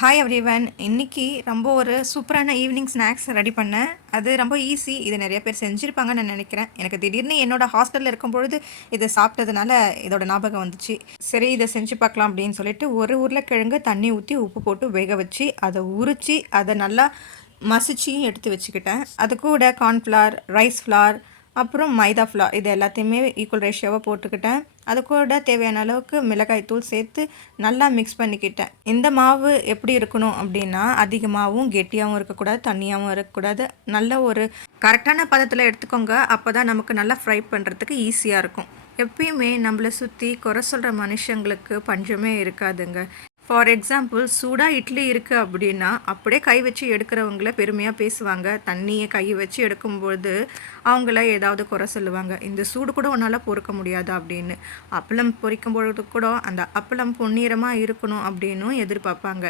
Hi everyone இன்னைக்கு ரொம்ப ஒரு சூப்பரான ஈவினிங் ஸ்நாக்ஸ் ரெடி பண்ணேன். அது ரொம்ப ஈஸி இது நிறைய பேர் செஞ்சுருப்பாங்கன்னு நான் நினைக்கிறேன். எனக்கு திடீர்னு என்னோட ஹாஸ்டலில் இருக்கும் பொழுது இதை சாப்பிட்டதுனால இதோட ஞாபகம் வந்துச்சு. சரி இதை செஞ்சு பார்க்கலாம் அப்படின்னு சொல்லிட்டு ஒரு உருளைக்கிழங்கு தண்ணி ஊற்றி உப்பு போட்டு வேக வச்சு அதை உரித்து அதை நல்லா மசிச்சு எடுத்து வச்சுக்கிட்டேன். அது கூட கார்ன்ஃப்ளார் ரைஸ் ஃப்ளார் அப்புறம் மைதா ஃப்ளா இது எல்லாத்தையுமே ஈக்குவல் ரேஷியோவாக போட்டுக்கிட்டேன். அது கூட தேவையான அளவுக்கு மிளகாய் தூள் சேர்த்து நல்லா மிக்ஸ் பண்ணிக்கிட்டேன். இந்த மாவு எப்படி இருக்கணும் அப்படின்னா அதிகமாகவும் கெட்டியாகவும் இருக்கக்கூடாது தண்ணியாகவும் இருக்கக்கூடாது. நல்ல ஒரு கரெக்டான பதத்தில் எடுத்துக்கோங்க. அப்போ தான் நமக்கு நல்லா ஃப்ரை பண்ணுறதுக்கு ஈஸியாக இருக்கும். எப்பயுமே நம்மளை சுற்றி குறை சொல்கிற மனுஷங்களுக்கு பஞ்சமே இருக்காதுங்க. ஃபார் எக்ஸாம்பிள் சூடாக இட்லி இருக்குது அப்படின்னா அப்படியே கை வச்சு எடுக்கிறவங்கள பெருமையாக பேசுவாங்க. தண்ணியை கை வச்சு எடுக்கும்போது அவங்கள ஏதாவது குறை சொல்லுவாங்க. இந்த சூடு கூட உன்னால் பொறுக்க முடியாது அப்படின்னு. அப்பளம் பொறிக்கும் பொழுது கூட அந்த அப்பளம் பொன்னிறமாக இருக்கணும் அப்படின்னும் எதிர்பார்ப்பாங்க.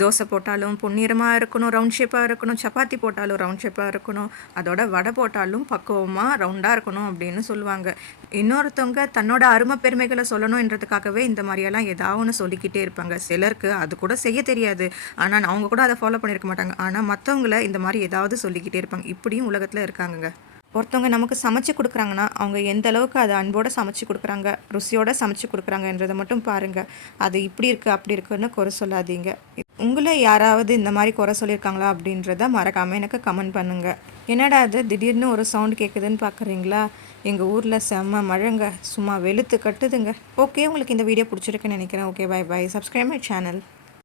தோசை போட்டாலும் பொன்னிறமாக இருக்கணும் ரவுண்ட் ஷேப்பாக இருக்கணும் சப்பாத்தி போட்டாலும் ரவுண்ட் ஷேப்பாக இருக்கணும் அதோட வடை போட்டாலும் பக்குவமாக ரவுண்டாக இருக்கணும் அப்படின்னு சொல்லுவாங்க. இன்னொருத்தவங்க தன்னோட அருமை பெருமைகளை சொல்லணுன்றதுக்காகவே இந்த மாதிரியெல்லாம் ஏதாவது ஒன்று சொல்லிக்கிட்டே இருப்பாங்க. சிலருக்கு அது கூட செய்ய தெரியாது. ஆனால் அவங்க கூட அதை ஃபாலோ பண்ணியிருக்க மாட்டாங்க. ஆனால் மற்றவங்கள இந்த மாதிரி ஏதாவது சொல்லிக்கிட்டே இருப்பாங்க. இப்படியும் உலகத்தில் இருக்காங்கங்க. ஒருத்தவங்க நமக்கு சமைச்சு கொடுக்குறாங்கன்னா அவங்க எந்த அளவுக்கு அதை அன்போடு சமைச்சு கொடுக்குறாங்க ருசியோடு சமைச்சு கொடுக்குறாங்கன்றதை மட்டும் பாருங்கள் அது இப்படி இருக்குது அப்படி இருக்குன்னு குறை சொல்லாதீங்க. உங்களை யாராவது இந்த மாதிரி குறை சொல்லியிருக்காங்களா அப்படின்றத மறக்காமல் எனக்கு கமெண்ட் பண்ணுங்கள் என்னடா அது திடீர்னு ஒரு சவுண்ட் கேட்குதுன்னு பார்க்குறீங்களா எங்கள் ஊரில் செம்ம மழைங்க. சும்மா வெளுத்து கட்டுதுங்க. ஓகே உங்களுக்கு இந்த வீடியோ பிடிச்சிருக்குன்னு நினைக்கிறேன். Okay bye bye subscribe my channel